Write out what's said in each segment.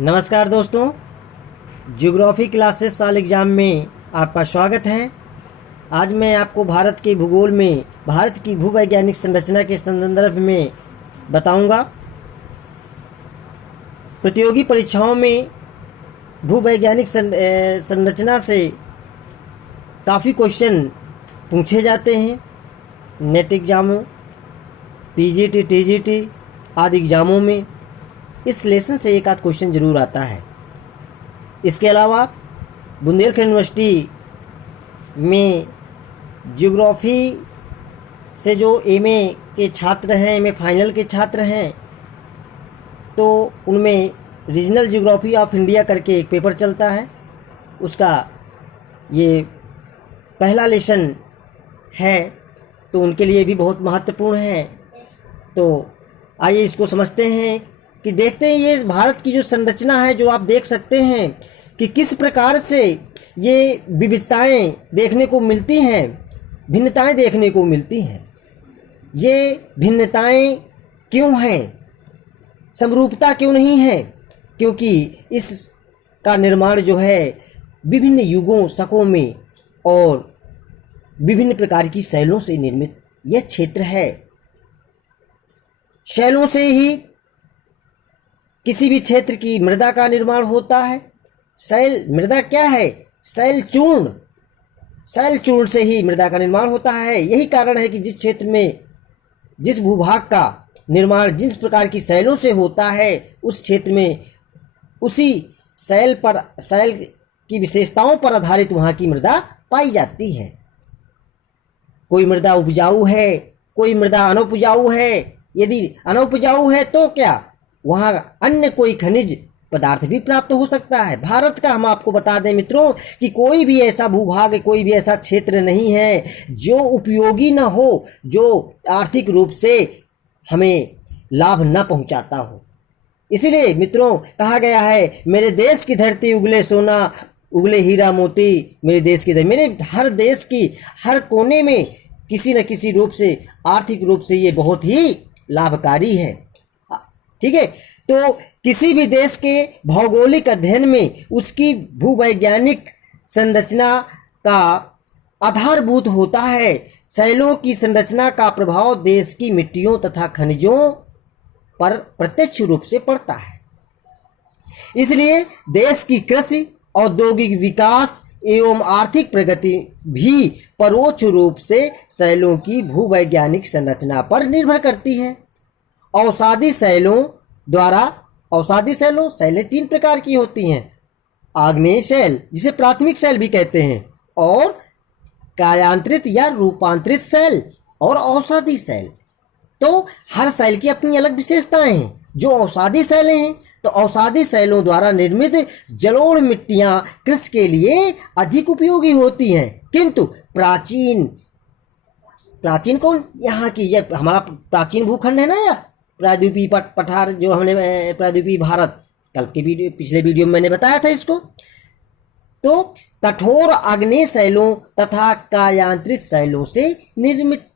नमस्कार दोस्तों, geography classes साल एग्ज़ाम में आपका स्वागत है। आज मैं आपको भारत के भूगोल में भारत की भूवैज्ञानिक संरचना के संदर्भ में बताऊंगा। प्रतियोगी परीक्षाओं में भूवैज्ञानिक संरचना से काफ़ी क्वेश्चन पूछे जाते हैं। नेट एग्ज़ामों, पीजीटी, टीजीटी आदि एग्ज़ामों में इस लेसन से एक आध क्वेश्चन ज़रूर आता है। इसके अलावा बुंदेलखंड यूनिवर्सिटी में ज्योग्राफी से जो एमए के छात्र हैं, एमए फाइनल के छात्र हैं, तो उनमें रीजनल ज्योग्राफी ऑफ इंडिया करके एक पेपर चलता है। उसका ये पहला लेसन है, तो उनके लिए भी बहुत महत्वपूर्ण है। तो आइए इसको समझते हैं कि देखते हैं ये भारत की जो संरचना है, जो आप देख सकते हैं कि किस प्रकार से ये विविधताएं देखने को मिलती हैं, भिन्नताएं देखने को मिलती हैं। ये भिन्नताएं क्यों हैं, समरूपता क्यों नहीं है? क्योंकि इसका निर्माण जो है विभिन्न युगों, शकों में और विभिन्न प्रकार की शैलों से निर्मित यह क्षेत्र है। शैलों से ही किसी भी क्षेत्र की मृदा का निर्माण होता है। शैल मृदा क्या है? शैल चूर्ण से ही मृदा का निर्माण होता है। यही कारण है कि जिस क्षेत्र में, जिस भूभाग का निर्माण जिस प्रकार की शैलों से होता है, उस क्षेत्र में उसी शैल की विशेषताओं पर आधारित वहाँ की मृदा पाई जाती है। कोई मृदा उपजाऊ है, कोई मृदा अनुपजाऊ है। यदि अनुपजाऊ है तो क्या, वहाँ अन्य कोई खनिज पदार्थ भी प्राप्त हो सकता है। भारत का हम आपको बता दें मित्रों कि कोई भी ऐसा भूभाग, कोई भी ऐसा क्षेत्र नहीं है जो उपयोगी ना हो, जो आर्थिक रूप से हमें लाभ न पहुंचाता हो। इसीलिए मित्रों कहा गया है, मेरे देश की धरती उगले सोना, उगले हीरा मोती। मेरे देश की धरती, मेरे हर देश की हर कोने में किसी न किसी रूप से, आर्थिक रूप से ये बहुत ही लाभकारी है। ठीक है, तो किसी भी देश के भौगोलिक अध्ययन में उसकी भूवैज्ञानिक संरचना का आधारभूत होता है। शैलों की संरचना का प्रभाव देश की मिट्टियों तथा खनिजों पर प्रत्यक्ष रूप से पड़ता है। इसलिए देश की कृषि, औद्योगिक विकास एवं आर्थिक प्रगति भी परोक्ष रूप से शैलों की भूवैज्ञानिक संरचना पर निर्भर करती है। औषधि शैलों शैलें तीन प्रकार की होती हैं। आग्नेय शैल, जिसे प्राथमिक शैल भी कहते हैं, और कायांतरित या रूपांतरित शैल, और औषधि शैल। तो हर शैल की अपनी अलग विशेषताएं हैं। जो औषधि शैलें हैं, तो औषधि शैलों द्वारा निर्मित जलोढ़ मिट्टियां कृषि के लिए अधिक उपयोगी होती हैं। किंतु प्राचीन कौन, यहाँ की, यह हमारा प्राचीन भूखंड है ना, या प्रायद्वीपीय पठार, जो हमने प्रायद्वीपीय भारत पिछले वीडियो में मैंने बताया था इसको। तो कठोर आग्नेय शैलों तथा कायांतरित शैलों से निर्मित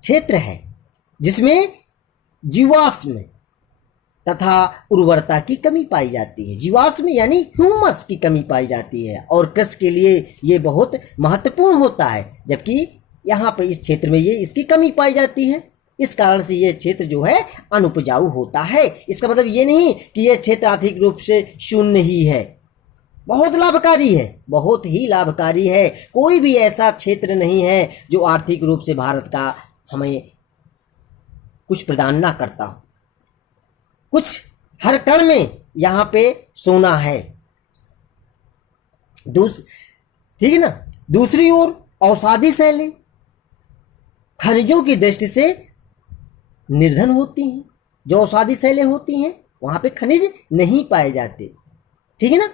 क्षेत्र है, जिसमें जीवाश्म तथा उर्वरता की कमी पाई जाती है। जीवाश्म यानी ह्यूमस की कमी पाई जाती है, और कृषि के लिए ये बहुत महत्वपूर्ण होता है, जबकि यहाँ पर इस क्षेत्र में ये इसकी कमी पाई जाती है। इस कारण से यह क्षेत्र जो है अनुपजाऊ होता है। इसका मतलब ये नहीं कि यह क्षेत्र आर्थिक रूप से शून्य ही है, बहुत लाभकारी है, बहुत ही लाभकारी है। कोई भी ऐसा क्षेत्र नहीं है जो आर्थिक रूप से भारत का हमें कुछ प्रदान ना करता हो। कुछ हर कण में यहाँ पे सोना है। ठीक है ना। दूसरी ओर औषधि शैलें खनिजों की दृष्टि से निर्धन होती हैं। जो औषधि शैलें होती हैं वहां पे खनिज नहीं पाए जाते, ठीक है ना।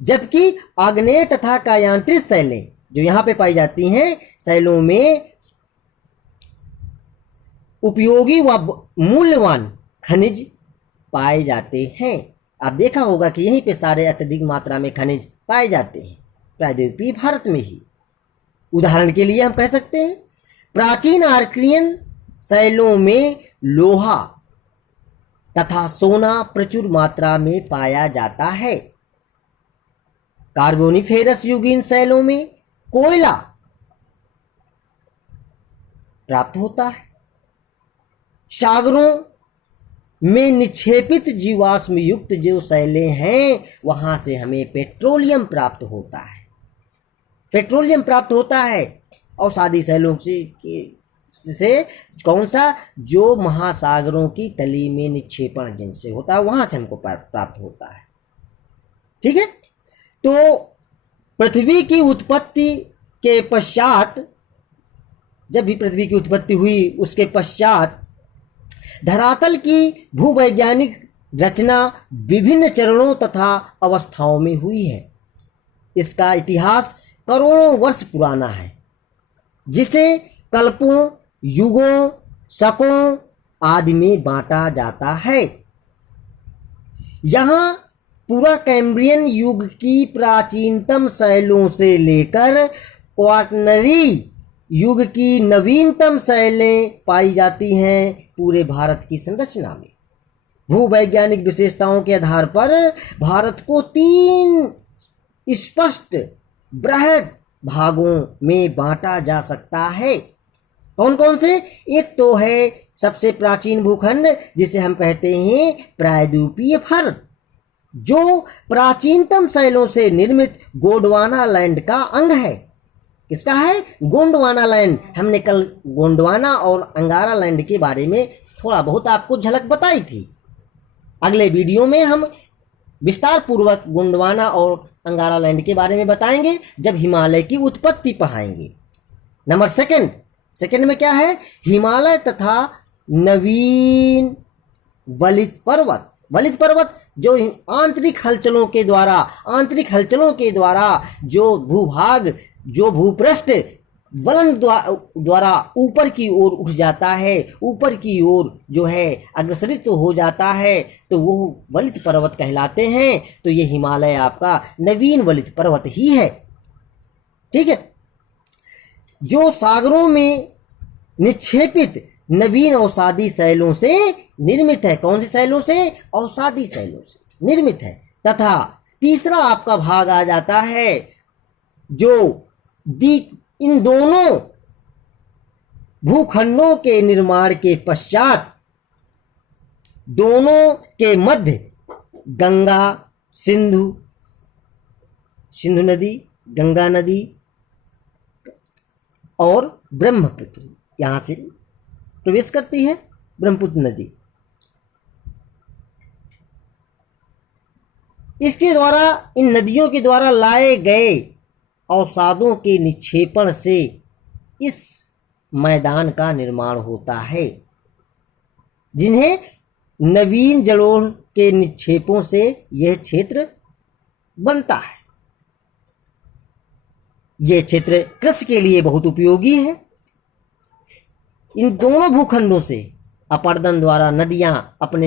जबकि आग्नेय तथा कायांतरित शैलें जो यहाँ पे पाई जाती हैं, शैलों में उपयोगी व मूल्यवान खनिज पाए जाते हैं। आप देखा होगा कि यहीं पे सारे अत्यधिक मात्रा में खनिज पाए जाते हैं, प्रायद्वीपीय भारत में ही। उदाहरण के लिए हम कह सकते हैं, प्राचीन आर्कियन शैलों में लोहा तथा सोना प्रचुर मात्रा में पाया जाता है। कार्बोनिफेरस युगीन शैलों में कोयला प्राप्त होता है। सागरों में निक्षेपित जीवाश्म युक्त जो शैलें हैं वहां से हमें पेट्रोलियम प्राप्त होता है। पेट्रोलियम प्राप्त होता है अवसादी शैलों से कौन सा, जो महासागरों की तली में निक्षेपण जिनसे होता है वहां से हमको प्राप्त होता है। ठीक है, तो पृथ्वी की उत्पत्ति के पश्चात, जब भी पृथ्वी की उत्पत्ति हुई उसके पश्चात धरातल की भूवैज्ञानिक रचना विभिन्न चरणों तथा अवस्थाओं में हुई है। इसका इतिहास करोड़ों वर्ष पुराना है, जिसे कल्पों, युगों, शकों आदि में बांटा जाता है। यहाँ पूरा कैम्ब्रियन युग की प्राचीनतम शैलों से लेकर क्वाटरनरी युग की नवीनतम शैलें पाई जाती हैं पूरे भारत की संरचना में। भूवैज्ञानिक विशेषताओं के आधार पर भारत को 3 स्पष्ट बृहद भागों में बांटा जा सकता है। कौन कौन से? एक तो है सबसे प्राचीन भूखंड जिसे हम कहते हैं प्रायद्वीपीय भारत, जो प्राचीनतम शैलों से निर्मित गोंडवाना लैंड का अंग है। किसका है? गोंडवाना लैंड। हमने कल गोंडवाना और अंगारा लैंड के बारे में थोड़ा बहुत आपको झलक बताई थी। अगले वीडियो में हम विस्तार पूर्वक गोंडवाना और अंगारा लैंड के बारे में बताएंगे जब हिमालय की उत्पत्ति पढ़ाएंगे। नंबर सेकंड में क्या है? हिमालय तथा नवीन वलित पर्वत। वलित पर्वत जो आंतरिक हलचलों के द्वारा जो भूभाग, जो भूपृष्ठ वलन द्वारा ऊपर की ओर उठ जाता है, ऊपर की ओर जो है अग्रसरित हो जाता है, तो वो वलित पर्वत कहलाते हैं। तो ये हिमालय आपका नवीन वलित पर्वत ही है। ठीक है, जो सागरों में निक्षेपित नवीन अवसादी शैलों से निर्मित है। कौन सी शैलों से? अवसादी शैलों से निर्मित है। तथा तीसरा आपका भाग आ जाता है जो इन दोनों भूखंडों के निर्माण के पश्चात दोनों के मध्य गंगा, सिंधु नदी, गंगा नदी और ब्रह्मपुत्र यहां से प्रवेश करती है। ब्रह्मपुत्र नदी, इसके द्वारा, इन नदियों के द्वारा लाए गए अवसादों के निक्षेपण से इस मैदान का निर्माण होता है, जिन्हें नवीन जलोढ़ के निक्षेपों से यह क्षेत्र बनता है। यह क्षेत्र कृषि के लिए बहुत उपयोगी है। इन दोनों भूखंडों से अपर्दन द्वारा नदियां अपने